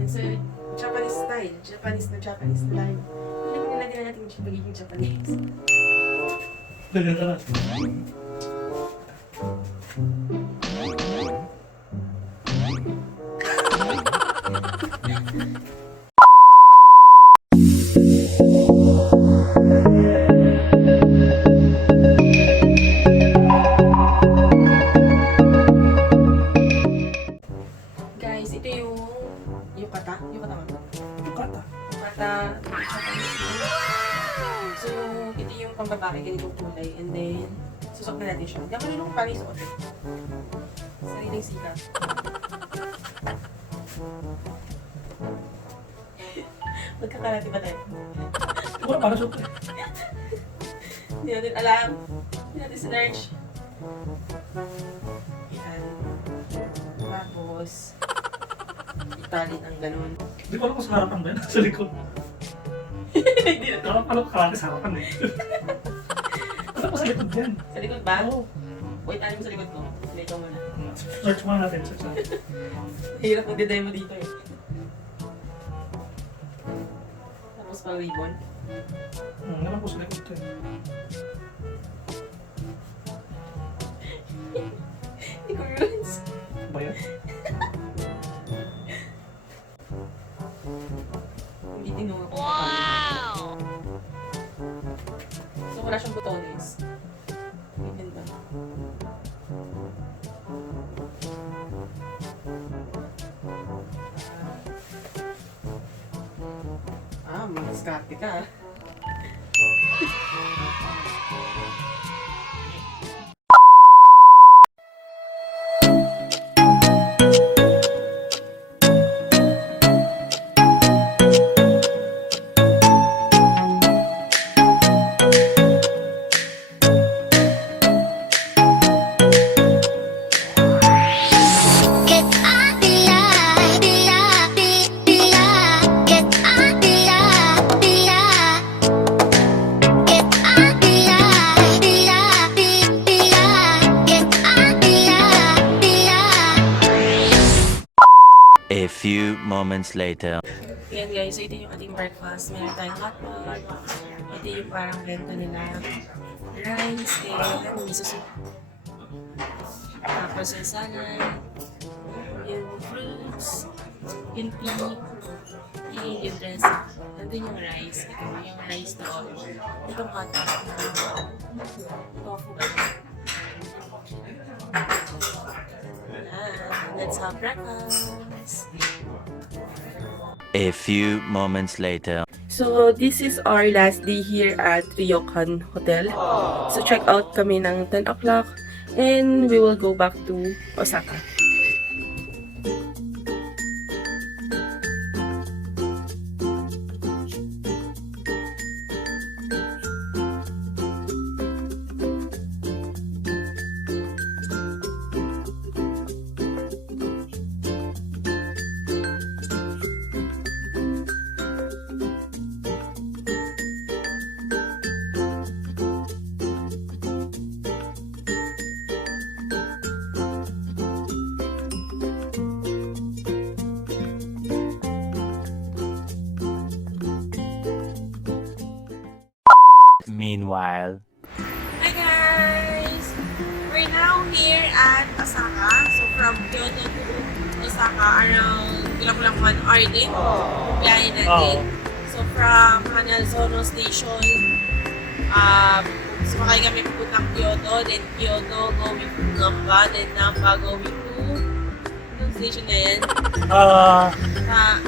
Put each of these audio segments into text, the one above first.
yan. So, Japanese style. Japanese na tayo. Nilagyan natin yung pagiging Japanese. Ganyan ka na. Guys, ito yung yukata. Yukata. So, ito yung pambabae, ganitong kulay. And then, susok na natin siya. Hindi ako nilong paano isuot. Sariling sikat. Magkakarati ba tayo? Siguro para suot eh. Hindi natin alam. Hindi natin sinerge. Yan. Tapos, itali ng ganun. Hindi ko alam kung sa harapan ba yun. Sa likod. Hindi na to. Alam ko karate sa harapan eh. Alam ko sa likod yan. Sa likod ba? Oo. O, itali mo sa likod ko. Hindi ikaw muna. Search muna natin. Search natin. Hirap mag-design mo dito eh. Tapos pang ribbon. Alam ko sa likod eh. Hindi ko yun. Ba yan? Hindi tinuro ko. Wow! So wala siyang butones. Ganyan ba? Mag-diskarte ka. A few moments later. Yan guys, so ito yung ating breakfast. Meron tayong hotpot. Ito yung parang bento nila. Rice, and miso soup. Tapos yung salad. Yung fruits. Yung tea. And yung dressing. Nandun yung rice. Ito yung rice doon. Itong hotpot. Tofu ba? Let's have breakfast. A few moments later. So, this is our last day here at Ryokan Hotel. So, check out kami ng 10 o'clock and we will go back to Osaka. Meanwhile. Hi guys! We're now here at Osaka. So from Kyoto to Osaka, around kulang 1 hour din. Biyahe natin. So from Hanalzono Station, sumakay kami pupuntang Kyoto, then Kyoto going to Namba, then Namba going to anong station na yan?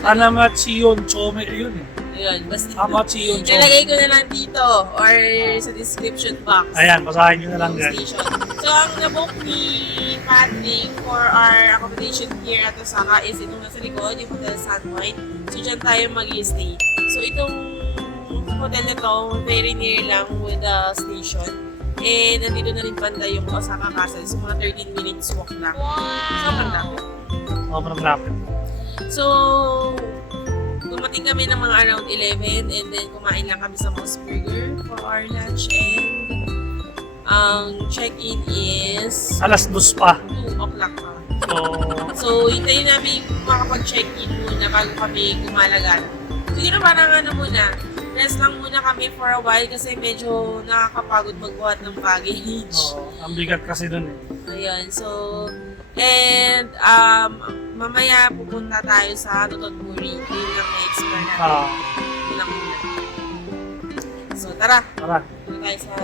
Anamachiyon Chome yun eh. Ayun, basta Amachiyon Chome. nilagay ko na lang dito or sa description box. Ayan, basahin nyo na lang Yung yan. station. So, ang nabook ni Patrick for our accommodation here at Osaka is itong nasa likod, yung Hotel Sunlight. So, dyan tayo mag-stay. So, itong hotel na to, very near lang with the station. And nandito na rin banda yung Osaka Castle. So, mga 13 minutes walk lang. Sobrang lapit. Sobrang lapit. So, dumating kami ng mga around 11 and then kumain lang kami sa Moss Burger for our lunch and ang check-in is Alas 2 pa. 2 o'clock pa. Oo. So, hintayin namin makapag-check-in muna bago kami gumalagat. Siguro parang muna, rest lang muna kami for a while kasi medyo nakakapagod magbuhat ng baggage. Oo. Ang bigat kasi dun eh. Ayun, so, and mamaya pupunta tayo sa Totonburi. Yun lang na-explore natin. Yun lang muna. So, tara. Tara. Punta tayo sa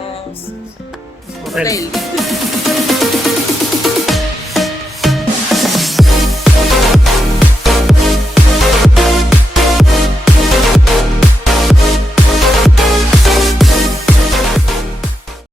Hotel. hotel.